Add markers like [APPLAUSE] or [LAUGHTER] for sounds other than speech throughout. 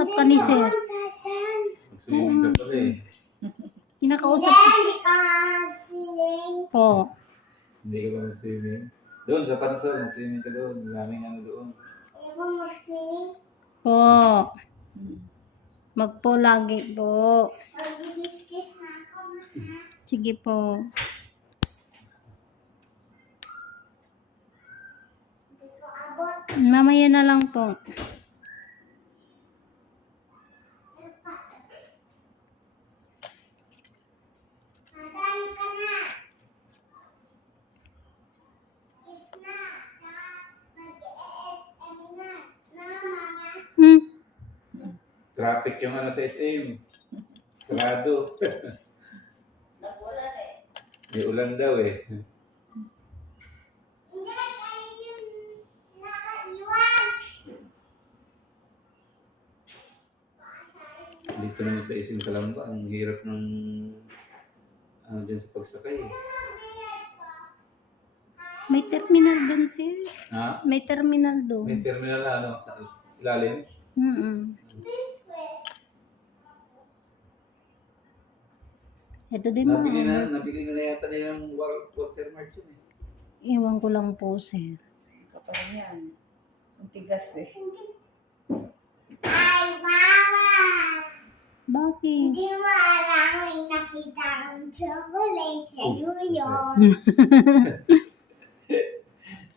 kinakausap ka ni Sir. Mag-swimming ka pala eh. Kinakausap ka. Po. Hindi ka ba mag-swimming? Doon sa pansol, mag-swimming ka doon. Maraming ano doon. Po. Magpo lagi po. Sige po. Mamaya na lang po. Traffic yung ano sa SM. Sarado. Nagulat eh. May ulan daw eh. Dito naman sa SM Kalamba, ang hirap ng ano dyan sa pagsakay eh. May terminal doon, sir. Ha? May terminal doon. May terminal na ano sa ilalim. Mm Ito din mo. Nabili na, nabili na, na yata nila yung wa- water mark yun eh. Iwan ko lang po, sir. Kapal yan. Ang tigas eh. Ay, mama! Bakit? Hindi mo alam may nakita ng chocolate sa'yo yun. [LAUGHS]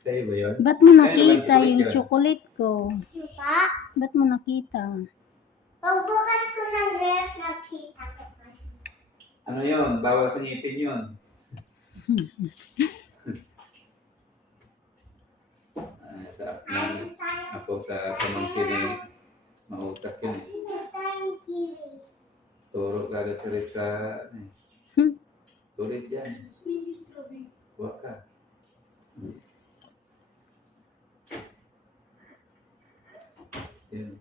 Sa'yo ba yun? Ba't mo Ayun, nakita may yung chocolate ko? Diba? Ba't mo nakita? Pagbukas ko ng ref, nakita ko. Ano yun? Bawal sa ngipin yun. ah, sa na, ako sa pamangkin na mautak yun eh. Turo kagad sa sa eh. Hmm. Tulit yan. Huwa ka. Yun.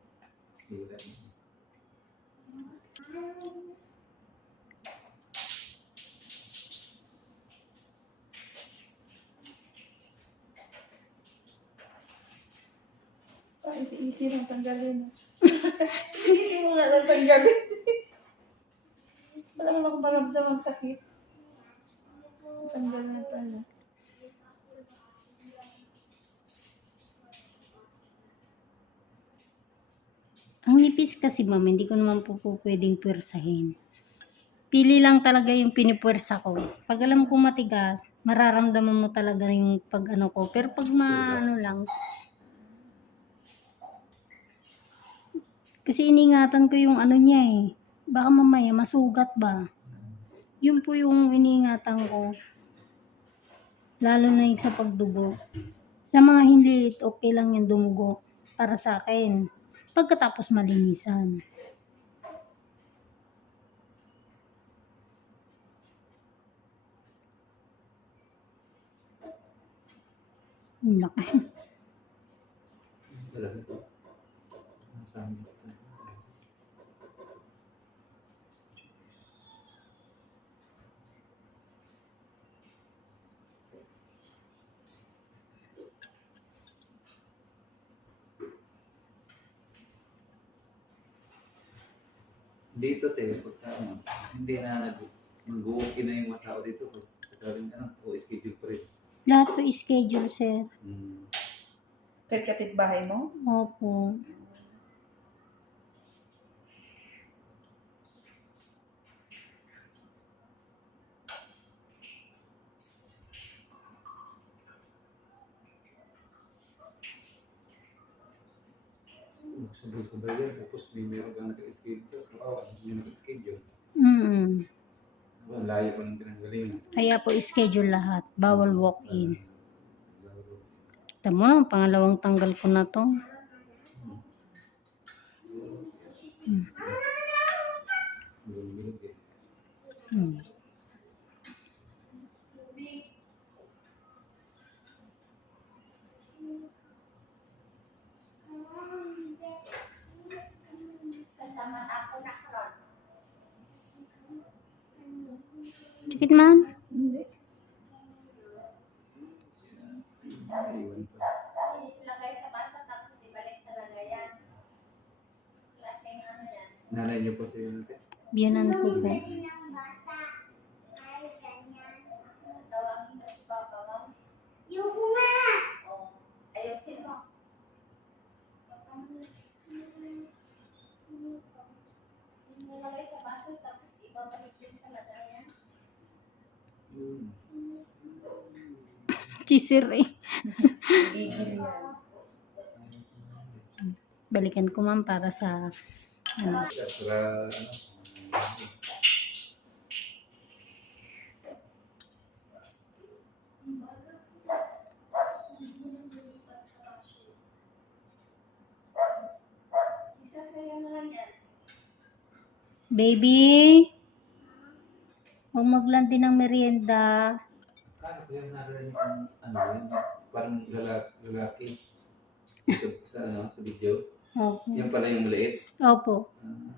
Hila. Tanggalin. Easy mo nga lang tanggalin. Wala naman akong maramdam ang sakit. Tanggal na pala. Ang nipis kasi, ma'am, hindi ko naman po, po pwedeng pwersahin. Pili lang talaga yung pinipwersa ko. Pag alam ko matigas, mararamdaman mo talaga yung pag ano ko. Pero pag maano lang, kasi iningatan ko yung ano niya eh. Baka mamaya masugat ba? Yun po yung iningatan ko. Lalo na yung sa pagdugo. Sa mga hindi okay lang yung dumugo para sa akin. Pagkatapos malinisan. Ang laki. Nasaan ba ito? Dito tayo, pagka ano, hindi na nag mag-okay na yung mga tao dito. Sakaling ano, o schedule pa rin. Lahat po schedule, sir. Hmm. Kahit kapit bahay mo? Opo. Sabay-sabay yan, tapos may meron kang naka-schedule. Kawawa, hindi naka-schedule. Mm Ang layo pa ng pinanggalingan. Kaya po schedule lahat. Bawal walk-in. Mo naman, pangalawang tanggal ko na to. Bilog-bilog eh. Hmm. Kasama ako na karon. Sakit man? Hindi. Iwan pa. Ilagay sa basa tapos ibalik sa lagayan. Klaseng Nanay niyo po si Ate. Biyanan ko po. Kasi ng bata. Ay, ganyan. Tawagin ka si Papa, ma'am. Yung nga. Oh, ayusin mo. Inilagay sa baso, tapos ibabalik din sa lagayan. Yun. Chisir eh. [LAUGHS] Balikan ko ma'am para sa ano. Baby! Huwag maglandi ng merienda. Yung narinig yung ano yun? Parang lalaki. lalaki. Sa, sa ano, sa video. Opo. Yan pala yung maliit. Opo. Ah.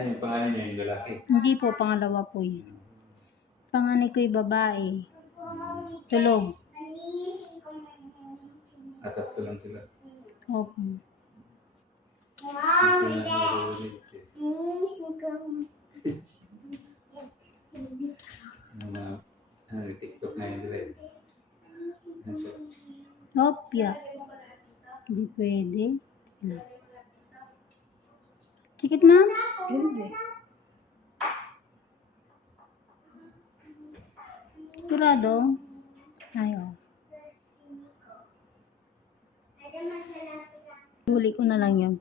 Ano yung pangalan niya yung lalaki? Hindi po, pangalawa po yun. Panganay ko yung babae. Tulog. At tatlo lang sila. Opo. Wow, Kaya hindi. naririnig eh. Anising ko. Yung mga ano, TikTok na yun siya? Opya. Hindi pwede. Sikit ma'am? Hindi. Sigurado? Ayaw. Na. Huli ko na lang yun.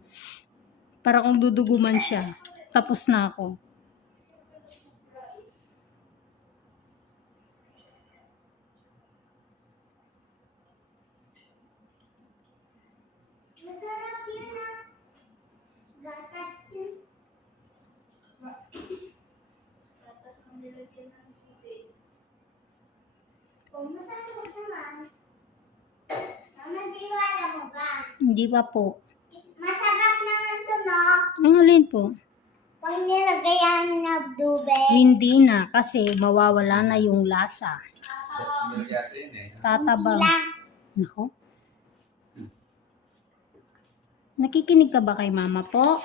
Para kung duduguman siya. Tapos na ako. Masarap yun ah. Gatas yun. Tapos ang nilagyan ng tubig. Oh, masarap naman. Mama, diwala mo ba? Hindi pa po. Masarap naman to, no? Ang alin po? Pag nilagayan na dube. Hindi na kasi mawawala na yung lasa. Yun eh. Tatabang. Nako. Nakikinig ka ba kay mama po?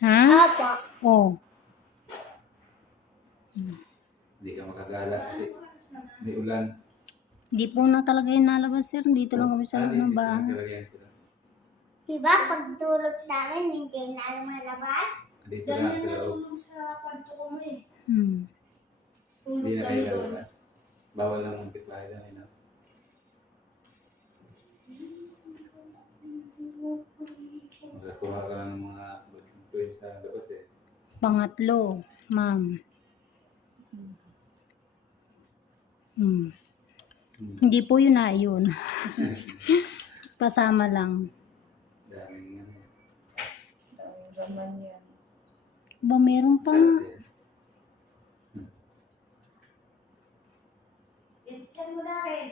Ha? Opo. Oh. Hindi ka makagala kasi may ulan. Hindi po na talaga yung nalabas sir. Dito lang kami sa loob ng Dito lang bahay. Diba, pag tulog namin, hindi na lumalabas? Dito Yan lang yung sila. oh. natulog sa kwarto ko mo eh. Hmm. Tulog Hindi na kami kayo doon. lalabas. Bawal lang ang pitbahay lang. Ina. Magkakuha ka lang ng mga tuwing sa labas eh. Pangatlo, ma'am. Hmm. Hmm. Hindi po yun na yun. [LAUGHS] Pasama lang. Daming ano. Ang laman yan. Ba meron pa nga. Bilisan mo na rin.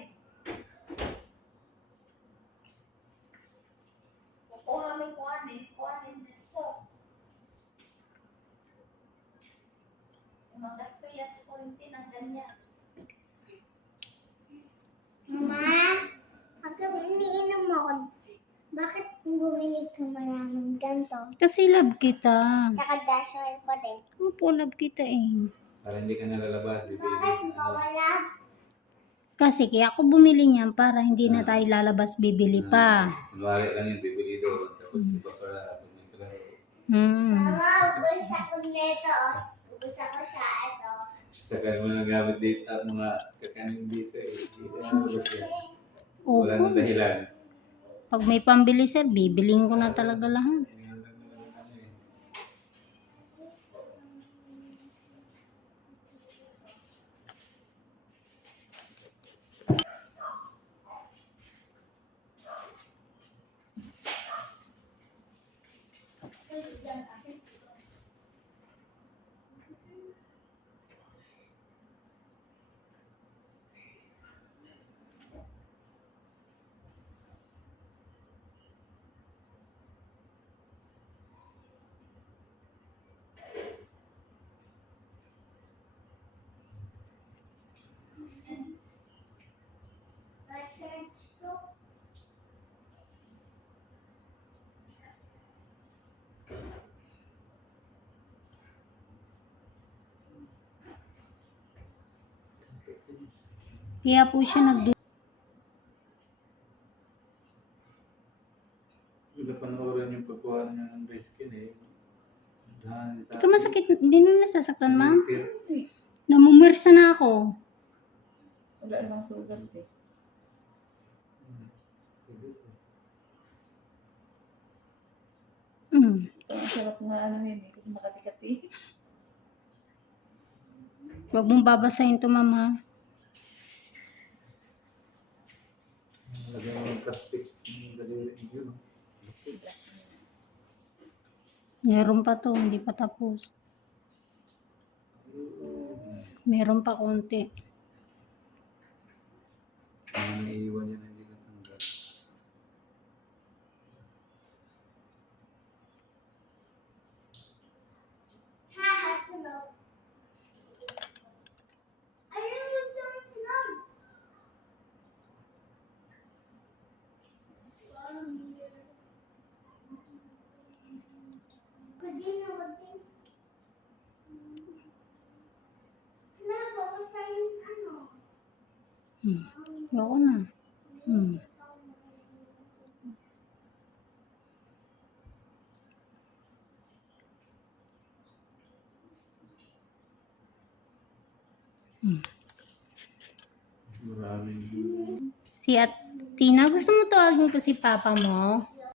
Kukuha kami kuhanin. Kuhanin dito. Yan sa kunti ng ganyan. Mama, pagka iniinom mo ako, bakit bumili ka maraming ganito? Kasi love kita. Tsaka dasal ko din. Opo, love kita eh. Para hindi ka nalalabas. Bibili Bakit ka wala? Kasi kaya ako bumili niyan para hindi na tayo lalabas bibili pa. Kunwari lang yun, bibili doon. Tapos iba para pag may. Hmm. Mama, ubus ako nito. Ubus ako sa ito. Saka mo na gamit dito at mga kakanin dito eh. Dito na labas yan. Wala Opo. nang dahilan. Pag may pambili sir, bibiling ko na talaga lahat. Kaya po siya nagdu... Napanoorin yung pagkuha niya ng reskin eh. Sa Ikaw masakit, hindi mo nasasaktan ma? Pero, Namumwersa na ako. Wala namang sugat eh. hmm, eh. Mm. Ang sarap nga ano yun eh. Kasi makati-kati. Huwag mong babasahin to mama. Lagyan mo ng plastic yung daliri yun. Meron pa to, hindi pa tapos. Meron pa konti. Mga naiiwan niya na hindi natanggal. Haha, sunog. Ayun, gusto mo sunog. Kudin na kudin. Hala, babasahin ano? Hmm. Ayoko na. Hmm. Maraming Si at Tina, gusto mo tawagin ko si papa mo?